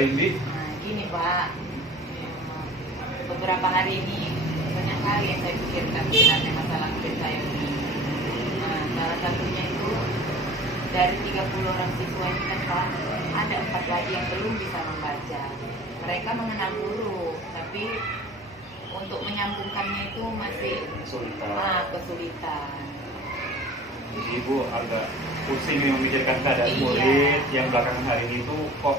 Indi? Nah, gini Pak, beberapa hari ini banyak hal yang saya pikirkan sebenarnya masalah murid saya ini. Nah, salah satunya itu dari 30 orang siswa ini kan Pak, ada 4 lagi yang belum bisa membaca. Mereka mengenal guru, tapi untuk menyambungkannya itu masih kesulitan. Jadi Ibu agak pusing nih memikirkan keadaan murid yang belakangan hari ini tuh kok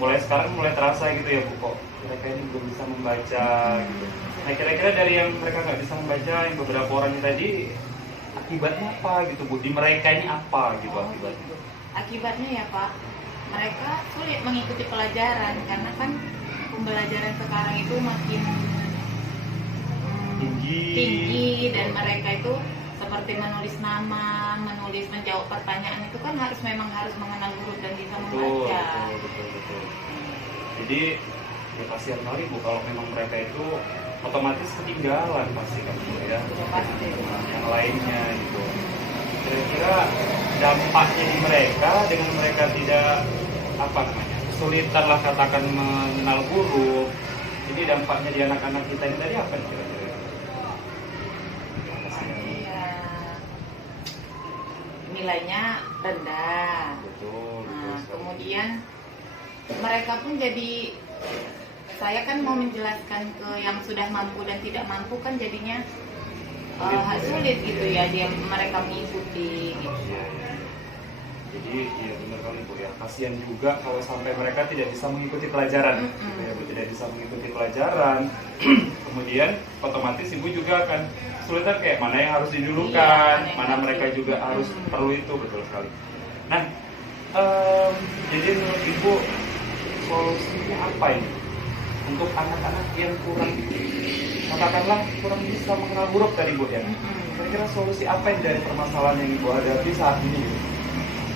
mulai sekarang mulai terasa gitu ya Bu, kok mereka ini belum bisa membaca gitu. Nah kira-kira dari yang mereka nggak bisa membaca yang beberapa orang ini tadi akibatnya apa gitu Bu? Di mereka ini apa gitu akibatnya? Akibatnya ya Pak, mereka sulit mengikuti pelajaran karena kan pembelajaran sekarang itu makin tinggi dan mereka itu seperti menulis nama, menjawab pertanyaan itu kan memang harus mengenal huruf dan bisa membaca. Betul. Jadi ya kasihan kali Bu kalau memang mereka itu otomatis ketinggalan pasti kan Bu ya. Pasti. Yang lainnya gitu. Kira-kira dampaknya di mereka dengan mereka tidak kesulitan lah katakan mengenal huruf. Ini dampaknya di anak-anak kita ini tadi apa nih kira-kira? Nilainya rendah. Betul. Nah, kemudian mereka pun jadi, saya kan mau menjelaskan ke yang sudah mampu dan tidak mampu kan jadinya sulit gitu ya mereka mengikuti gitu. Iya. Jadi ya benar kali Bu ya, kasihan juga kalau sampai mereka tidak bisa mengikuti pelajaran, gitu ya, Bu, tidak bisa mengikuti pelajaran. Kemudian otomatis Ibu juga akan kesulitan kayak mana yang harus didulukan, mana mereka juga harus perlu itu, betul sekali. Nah, jadi menurut Ibu solusinya apa ini untuk anak-anak yang kurang bisa mengenal huruf tadi Bu ya? Kira-kira solusi apa yang dari permasalahan yang Ibu hadapi saat ini?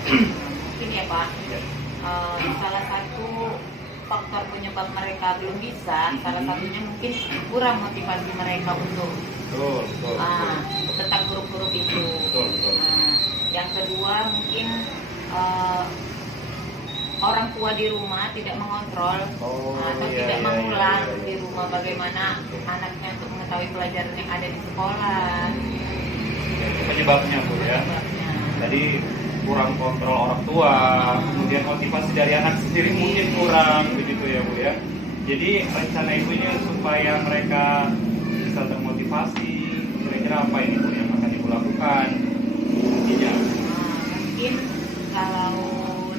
Mungkin ya Pak, salah satu faktor penyebab mereka belum bisa, salah satunya mungkin kurang motivasi mereka untuk tentang huruf-huruf itu. Yang kedua mungkin orang tua di rumah tidak mengontrol atau tidak mengulang di rumah bagaimana anaknya untuk mengetahui pelajaran yang ada di sekolah. Penyebabnya Bu ya. Tadi kurang kontrol orang tua, kemudian motivasi dari anak sendiri mungkin kurang begitu ya Bu ya. Jadi rencana Ibunya supaya mereka bisa termotivasi, kira-kira apa ini Bu yang akan Ibu lakukan nantinya? Mungkin kalau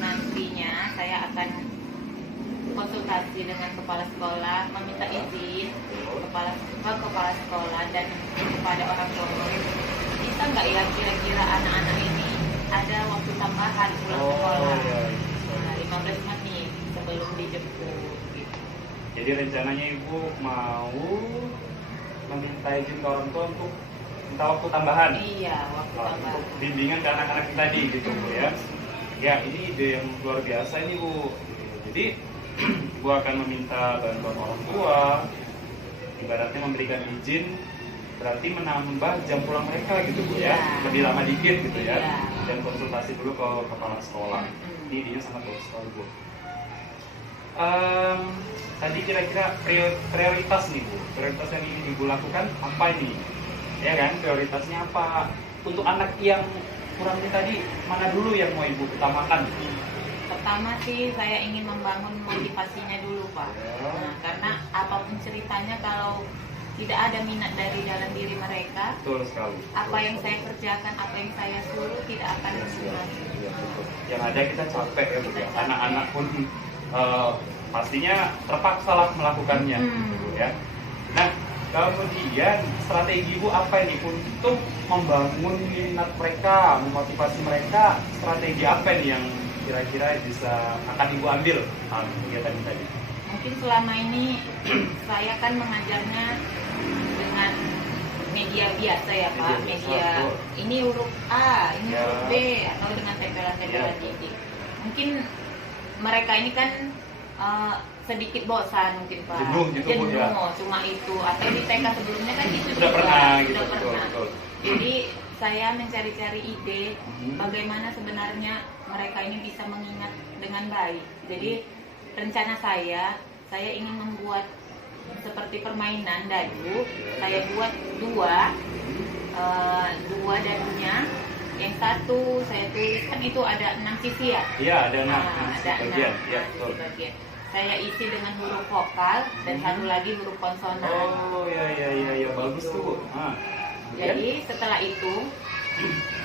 nantinya saya akan konsultasi dengan kepala sekolah, meminta izin kepala sekolah dan kepada orang tua murid, bisa nggak ya kira-kira anak-anak ini ada waktu tambahan pulang sekolah 15 menit sebelum dijemput gitu. Jadi rencananya Ibu mau meminta izin ke orang tua untuk minta waktu tambahan. Iya, waktu tambahan. Untuk bimbingan ke anak-anak tadi gitu Bu ya. Ya ini ide yang luar biasa ini Bu. Jadi Ibu akan meminta bantuan orang tua, ibaratnya memberikan izin, berarti menambah jam pulang mereka gitu Bu ya, lebih lama dikit gitu ya, dan konsultasi dulu ke kepala sekolah. Ini idenya sangat bagus sekali Bu. Tadi kira-kira prioritas nih Bu, prioritas yang ingin Ibu lakukan apa ini? Ya kan, prioritasnya apa? Untuk anak yang kurang ini tadi, mana dulu yang mau Ibu utamakan? Pertama sih saya ingin membangun motivasinya dulu Pak. Nah, karena apapun ceritanya kalau tidak ada minat dari dalam diri mereka, betul sekali. Apa yang saya kerjakan, apa yang saya suruh tidak akan berhasil. Yang ada kita capek ya Bu. Anak-anak pun pastinya terpaksa lah melakukannya, gitu ya. Nah, kemudian strategi Ibu apa ini untuk membangun minat mereka, memotivasi mereka? Strategi apa nih yang kira-kira bisa akan Ibu ambil kegiatan ini tadi? Mungkin selama ini saya kan mengajarnya dengan media biasa ya Pak, media ini huruf A, ini huruf B, atau dengan tempelan-tempelan titik. Mungkin mereka ini kan sedikit bosan mungkin Pak, jenuh cuma itu, atau di TK sebelumnya kan itu sudah pernah. Betul. Jadi saya mencari-cari ide bagaimana sebenarnya mereka ini bisa mengingat dengan baik. Jadi rencana saya ingin membuat seperti permainan dadu. Saya buat dua dadunya. Yang satu saya tuliskan itu ada 6 sisi ya? Iya, ada 6 ada bagian. 6 Ya, betul. bagian. Saya isi dengan huruf vokal dan satu lagi huruf konsonan. Oh, ya, bagus tuh, Bu. Nah, jadi setelah itu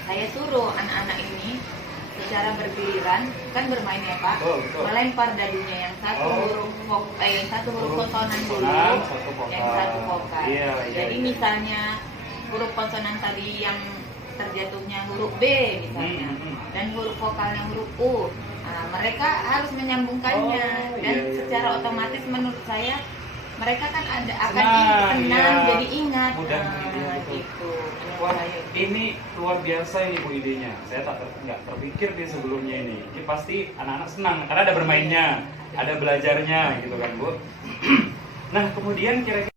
saya suruh anak-anak ini secara bergiliran kan bermain ya Pak, betul. melempar dadunya yang satu huruf konsonan dulu, satu vokal. yang satu vokal. Iya, Jadi iya. misalnya huruf konsonan tadi yang terjatuhnya huruf B misalnya, dan huruf vokalnya huruf U. Nah, mereka harus menyambungkannya dan secara otomatis menurut saya mereka kan akan senang, jadi ingat. Mudah gitu. Wah, ini luar biasa ini Bu idenya. Saya nggak terpikir di sebelumnya ini. Ini pasti anak-anak senang karena ada bermainnya, ada belajarnya gitu kan Bu. Nah, kemudian kira-kira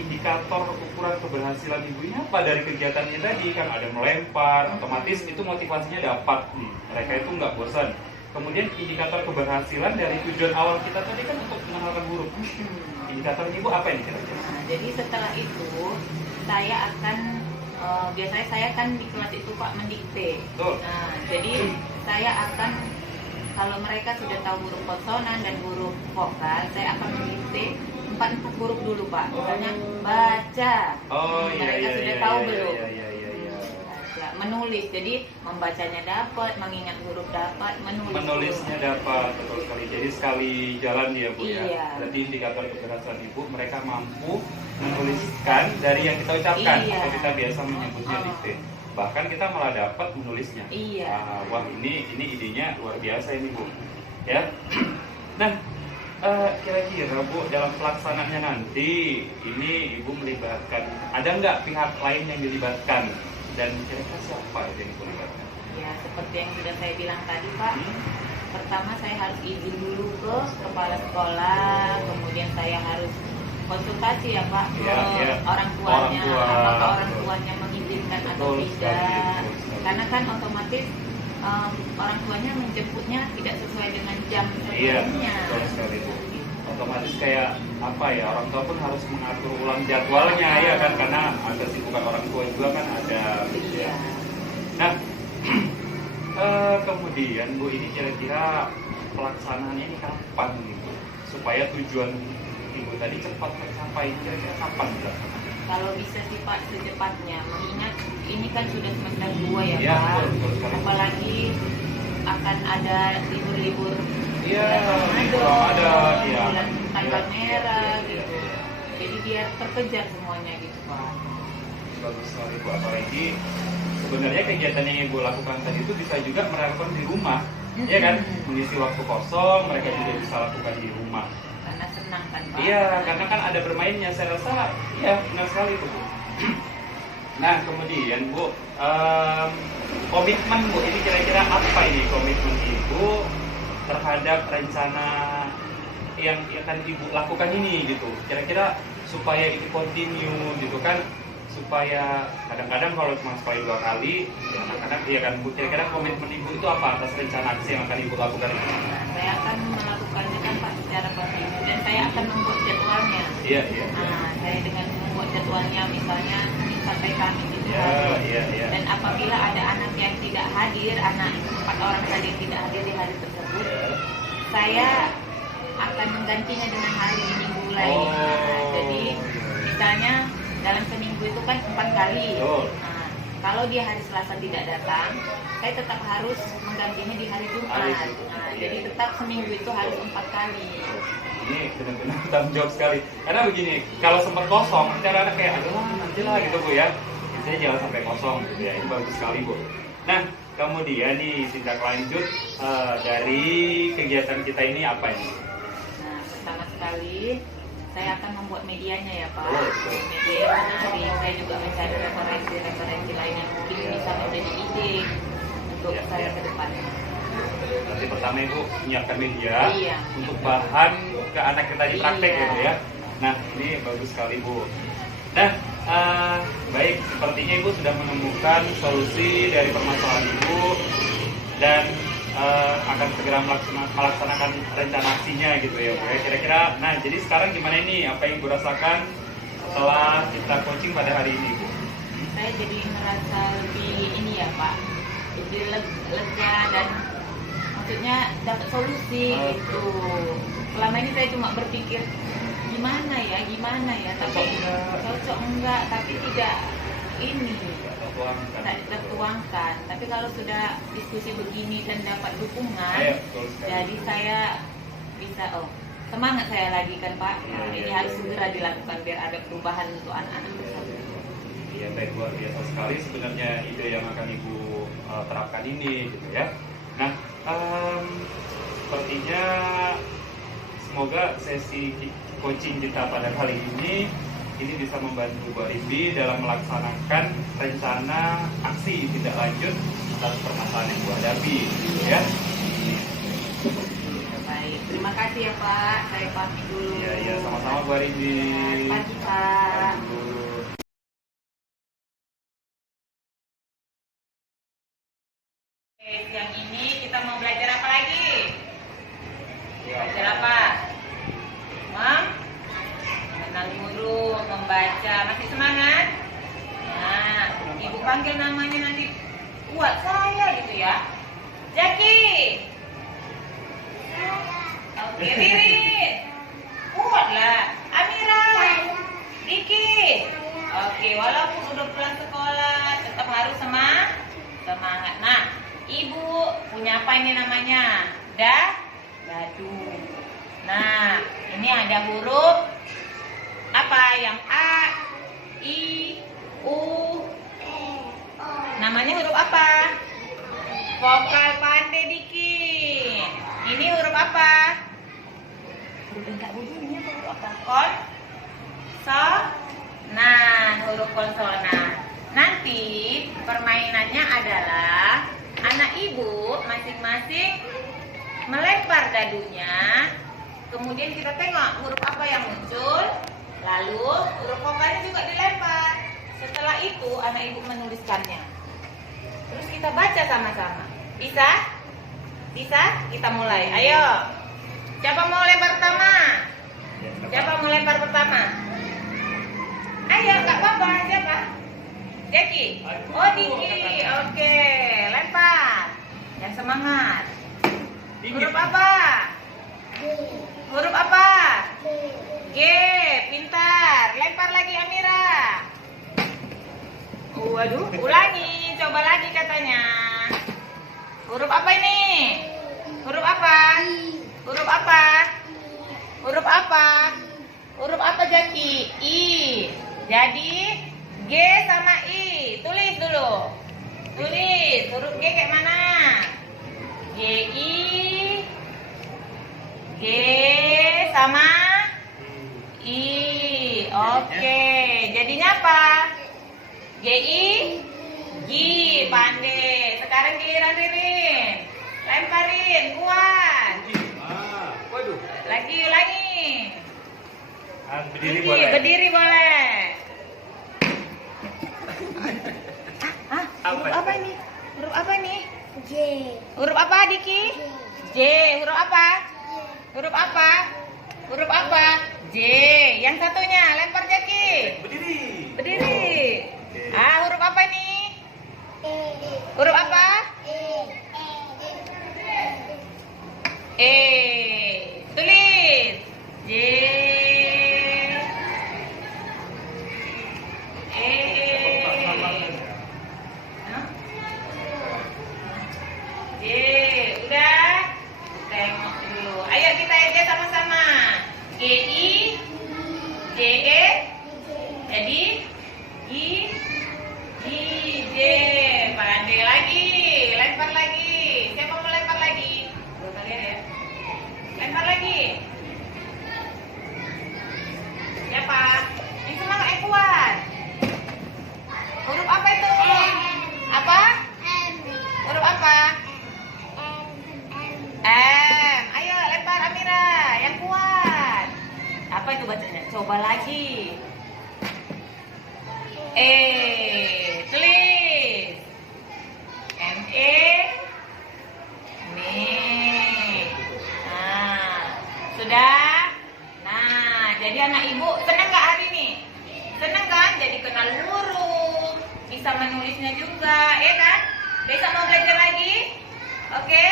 indikator ukuran keberhasilan ibu ini apa dari kegiatannya tadi? Kan ada melempar, otomatis itu motivasinya dapat nih. Mereka itu nggak bosan. Kemudian indikator keberhasilan dari tujuan awal kita tadi kan untuk mengenalkan huruf. Indikator ibu apa ini kira-kira? Nah, jadi setelah itu saya akan biasanya saya kan di kelas itu Pak mendikte. Nah, jadi saya akan kalau mereka sudah tahu huruf konsonan dan huruf vokal, saya akan mendikte 4 huruf dulu Pak. Misalnya baca. Mereka sudah tahu belum? Baca, menulis. Jadi membacanya dapat, mengingat huruf dapat, menulisnya dapat, betul sekali. Jadi sekali jalan dia Bu Iya. ya. Berarti indikator keberhasilan ibu mereka mampu menuliskan dari yang kita ucapkan atau kita biasa menyebutnya dikte. Bahkan kita malah dapat menulisnya. Iya. Wah ini idenya luar biasa ini Bu. Ya. Nah, kira-kira Bu dalam pelaksanaannya nanti ini ibu melibatkan, ada nggak pihak lain yang dilibatkan dan kira-kira siapa yang dilibatkan? Ya seperti yang sudah saya bilang tadi Pak. Pertama saya harus izin dulu ke kepala sekolah, kemudian saya harus konsultasi ya Pak ke orang tuanya, apakah orang tuanya mengizinkan atau tidak. Karena kan otomatis orang tuanya menjemputnya tidak sesuai dengan jam sebelumnya. Betul sekali Bu. Otomatis kayak apa ya, orang tua pun harus mengatur ulang jadwalnya ya kan, karena ada kesibukan orang tua juga kan ada. Iya. Nah, kemudian Bu ini kira-kira pelaksanaannya ini kapan gitu supaya tujuan ibu tadi cepat tercapai, kira-kira kapan dilaksanakan? Kalau bisa sih Pak secepatnya, mengingat ini kan sudah semester 2 ya Ya, Pak. betul. Apalagi akan ada libur-libur bulan bulan tanggal merah gitu. Jadi biar terkejar semuanya gitu Pak. Bagus sekali Bu, apalagi sebenarnya kegiatan yang ibu lakukan tadi itu bisa juga melakukan di rumah, ya kan? Mengisi waktu kosong, mereka juga bisa lakukan di rumah. Karena senang kan Pak. Iya, karena kan ada bermainnya, saya rasa iya benar sekali Bu. Nah kemudian Bu, komitmen Bu, ini kira-kira apa ini komitmen ibu terhadap rencana yang akan ibu lakukan ini gitu? Kira-kira supaya ini continue gitu kan, supaya kadang-kadang kalau cuma sekali 2 kali, kadang-kadang iya kan Bu, kira-kira komitmen ibu itu apa atas rencana aksi yang akan ibu lakukan ini? Nah, saya akan melakukannya kan Pak secara kontinu dan saya akan membuat jadwalnya. Iya. Nah, saya dengan membuat jadwalnya misalnya sampai Kamis itu Iya. Dan apabila ada anak yang tidak hadir, anak 4 orang tadi yang tidak hadir di hari tersebut, saya akan menggantinya dengan hari minggu lain. Nah, jadi misalnya dalam seminggu itu kan 4 kali. Nah, kalau dia hari Selasa tidak datang, saya tetap harus menggantinya di hari Jumat. Nah, jadi tetap seminggu itu harus 4 kali. Ini benar-benar tanggung jawab sekali. Karena begini, kalau sempat kosong, anak kayak aduh nanti lah gitu Bu ya. Saya jangan sampai kosong gitu ya. Ini bagus sekali Bu. Nah, kemudian nih tindak lanjut dari kegiatan kita ini apa ini? Nah, pertama sekali saya akan membuat medianya ya Pak. Betul. Media yang menarik. Saya juga mencari referensi lain yang mungkin bisa menjadi ide untuk saya ke depannya. Nanti pertama Ibu menyiapkan media untuk Iya. bahan ke anak kita di praktek Iya. gitu ya. Nah ini bagus sekali Bu. Nah baik, sepertinya Ibu sudah menemukan solusi dari permasalahan Ibu dan akan segera melaksanakan rencana aksinya gitu ya Bu. Kira-kira, nah jadi sekarang gimana ini? Apa yang Bu rasakan setelah kita coaching pada hari ini Bu? Saya jadi merasa lebih ini ya Pak, lebih lega dan maksudnya dapat solusi gitu. Selama ini saya cuma berpikir gimana ya, tapi cocok enggak, tapi tidak ini tidak tertuangkan. Tapi kalau sudah diskusi begini dan dapat dukungan, jadi saya bisa semangat saya lagi kan Pak. Nah, ini harus segera dilakukan biar ada perubahan untuk anak-anak tersebut. Ya baik, luar biasa sekali sebenarnya ide yang akan Ibu terapkan ini gitu ya. Nah, sepertinya semoga sesi coaching kita pada kali ini bisa membantu Bu Arimbi dalam melaksanakan rencana aksi tindak lanjut atas permasalahan yang Bu hadapi ya. Baik, terima kasih ya Pak. Saya pamit dulu. Iya, sama-sama Bu Arimbi. Selamat pagi Pak. Siang ini kita mau belajar apa lagi? Belajar apa? Mengenal huruf, membaca. Masih semangat? Nah, Ibu panggil namanya nanti kuat saya gitu ya. Jaki. Oke, Ririn. Kuatlah. Amira. Diki. Oke, walaupun udah pulang sekolah, tetap harus semangat. Nah, Ibu punya apa ini namanya? Dadu. Nah, ini ada huruf apa? Yang A, I, U. Namanya huruf apa? Vokal pandai Diki. Ini huruf apa? Huruf enggak bunyinya huruf apa? Konsonan, huruf konsonan. Nanti permainannya adalah anak Ibu masing-masing melempar dadunya, kemudian kita tengok huruf apa yang muncul, lalu huruf vokalnya juga dilempar. Setelah itu anak Ibu menuliskannya, terus kita baca sama-sama. Bisa? Kita mulai. Ayo, siapa mau lempar pertama? Ayo, nggak apa-apa. Siapa? Jaki? Oh, Diki. Oke, lempar. Yang semangat. Huruf apa? G. Pintar. Lempar lagi Amira. Waduh, ulangi. Coba lagi katanya. Huruf apa ini? Huruf apa Jaki? I. Jadi G sama I. Tulis dulu. Huruf G kayak mana? G sama I. Oke. Jadinya apa? G. Pandai. Sekarang giliran Ririn. Lemparin. Kuat. Lagi ulangi. Berdiri boleh. Huruf apa ini? J. Huruf apa Diki? J. Huruf apa? J. Yang satunya lempar Jaki. Berdiri. Huruf apa ini? Huruf apa? E. Tulis. J. Udah. Tengok dulu. Ayo kita aja sama-sama. G I J E. Jadi I bisa menulisnya juga, ya kan? Besok mau belajar lagi? Oke?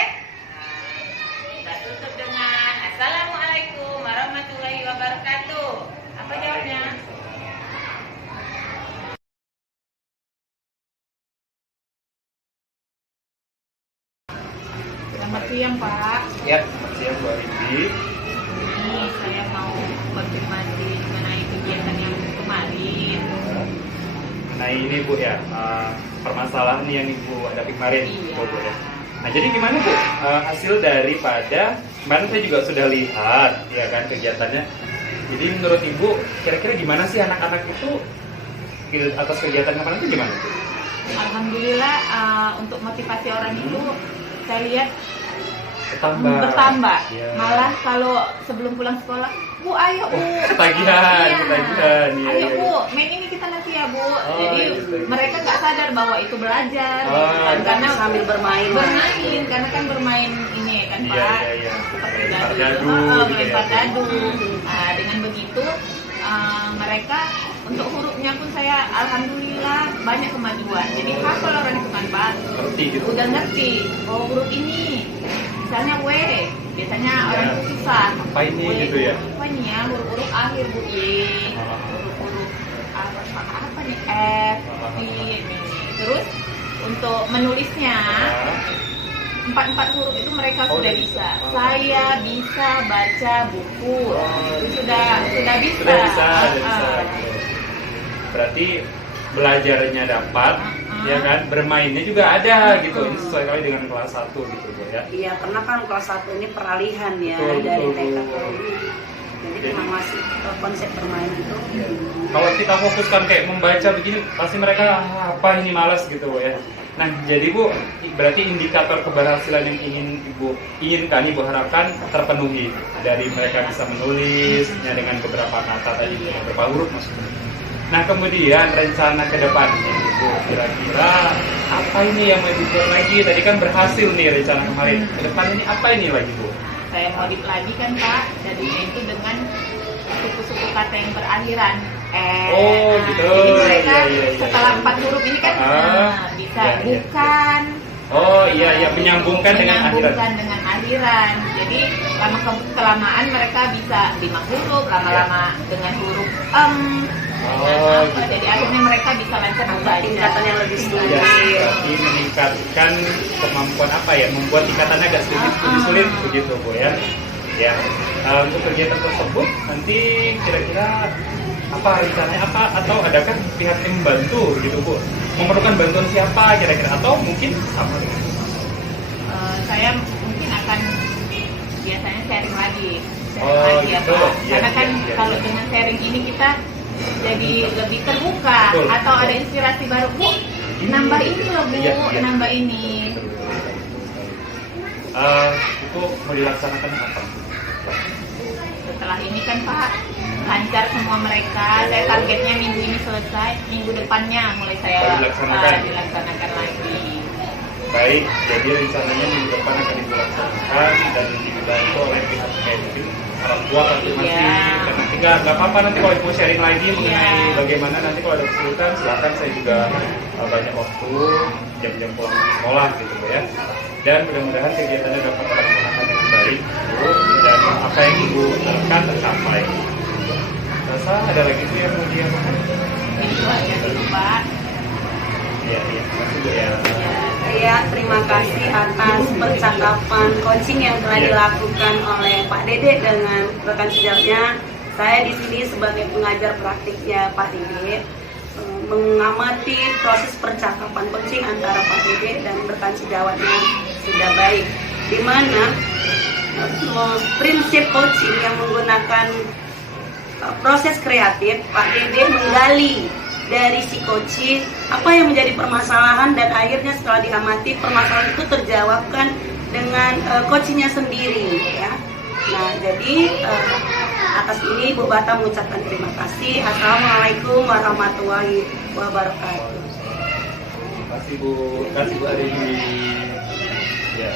Kita tutup dengan Assalamualaikum warahmatullahi wabarakatuh. Apa jawabnya? Selamat siang, Pak. Ya, selamat siang Bu Arindi. Ini saya mau konfirmasi mengenai kegiatan yang kemarin. Nah ini Bu ya, permasalahan yang Ibu hadapi kemarin, Iya. Bu ya. Nah jadi gimana Bu, hasil daripada kemarin saya juga sudah lihat ya kan kegiatannya. Jadi menurut Ibu kira-kira gimana sih anak-anak itu atas kegiatan kemarin itu gimana Bu? Alhamdulillah untuk motivasi orang itu saya lihat Bertambah. Ya. Malah kalau sebelum pulang sekolah, Bu ayo Bu. Ketagihan, Iya. ketagihan. Iya, Ayo iya. Bu, main ini kita nanti ya Bu. Jadi gitu. mereka nggak sadar bahwa itu belajar, Oh, gitu kan. Karena sambil bermain. karena kan bermain ini kan Iya, Pak. iya, iya. Seperti Melempar dadu, dadu, gitu melempar ya. dadu. Nah, dengan begitu mereka untuk hurufnya pun saya alhamdulillah banyak kemajuan. Jadi hafal orang itu kan Pak. Ngerti gitu. Udah ngerti. Oh huruf ini, misalnya W. Biasanya orang itu susah. Apa ini W, gitu ya? Apa ini ya? Huruf-huruf akhir Bu Y. Huruf-huruf apa nih? F, I, ini. Terus untuk menulisnya empat huruf itu mereka sudah bisa. Saya bisa baca buku. Itu sudah bisa. Sudah bisa. Ah. Gitu. Berarti belajarnya dapat, ya kan? Bermainnya juga ada gitu. Ini sesuai kali dengan kelas 1 gitu Bu ya. Iya, karena kan kelas 1 ini peralihan ya Betul, dari betul. TK ke ini. Jadi memang masih konsep bermain itu. Kalau kita fokuskan kayak membaca begini, pasti mereka apa ini malas gitu Bu ya. Nah, jadi Bu, berarti indikator keberhasilan yang Ibu inginkan, Ibu harapkan terpenuhi dari mereka bisa menulisnya dengan beberapa kata tadi, beberapa huruf maksudnya. Nah, kemudian rencana ke depannya, Ibu, kira-kira apa ini yang mau dibuat lagi? Tadi kan berhasil nih rencana kemarin. Ke depannya ini apa ini lagi, Bu? Saya modif lagi kan Pak, jadinya itu dengan suku-suku kata yang berakhiran Oh, gitu. Jadi mereka Iya, iya, iya. setelah 4 huruf ini kan bisa Iya, iya. bukan. Oh, iya, menyambungkan dengan akhiran. Menyambungkan dengan akhiran. Jadi kelamaan mereka bisa 5 huruf, lama-lama dengan huruf Oh, gitu. Jadi akhirnya mereka bisa lancar membaca. Tingkatan yang lebih Ya, sulit. berarti meningkatkan kemampuan apa ya, membuat tingkatannya agak sulit begitu Bu ya. Ya, untuk kegiatan tersebut nanti kira-kira apa rencananya apa atau adakah pihak yang membantu gitu Bu? Memerlukan bantuan siapa kira-kira atau mungkin sama dengan Saya mungkin akan biasanya sharing lagi. Oh, Ya, gitu. Pak. Iya, Karena kan iya, iya. kalau dengan sharing ini kita jadi lebih terbuka. Betul. Atau ada inspirasi baru, Bu, nambah ini loh Bu, Iya, iya. nambah ini. Itu mau dilaksanakan apa? Setelah ini kan Pak, lancar semua mereka. Saya targetnya minggu ini selesai, minggu depannya mulai saya Baru dilaksanakan. dilaksanakan lagi. Baik, jadi rencananya minggu depan akan dilaksanakan dan dibantu oleh pihak terkait mungkin orang tua masih Iya. dan nanti nggak apa-apa nanti kalau ibu sharing lagi mengenai Iya. bagaimana nanti kalau ada kesulitan silakan, saya juga banyak waktu jam-jam pulang sekolah gitu ya. Dan mudah-mudahan kegiatannya dapat dilaksanakan dengan baik Bu, dan apa yang ibu harapkan tercapai. Rasa ada lagi Bu yang mau diapakan? Itu aja dulu Pak. Iya, iya, makasih Bu ya. Saya terima kasih atas percakapan coaching yang telah Iya. dilakukan oleh Pak Dede dengan rekan sejarahnya. Saya di sini sebagai pengajar praktiknya Pak Dede, mengamati proses percakapan coaching antara Pak Dede dan rekan sejawatnya sudah baik. Di mana prinsip coaching yang menggunakan proses kreatif, Pak Dede menggali dari si coaching apa yang menjadi permasalahan, dan akhirnya setelah diamati permasalahan itu terjawabkan dengan coachingnya sendiri ya. Nah, jadi atas ini Bu Bata mengucapkan terima kasih. Assalamualaikum warahmatullahi wabarakatuh. Terima kasih Bu, terima kasih Bu Arini. Ya.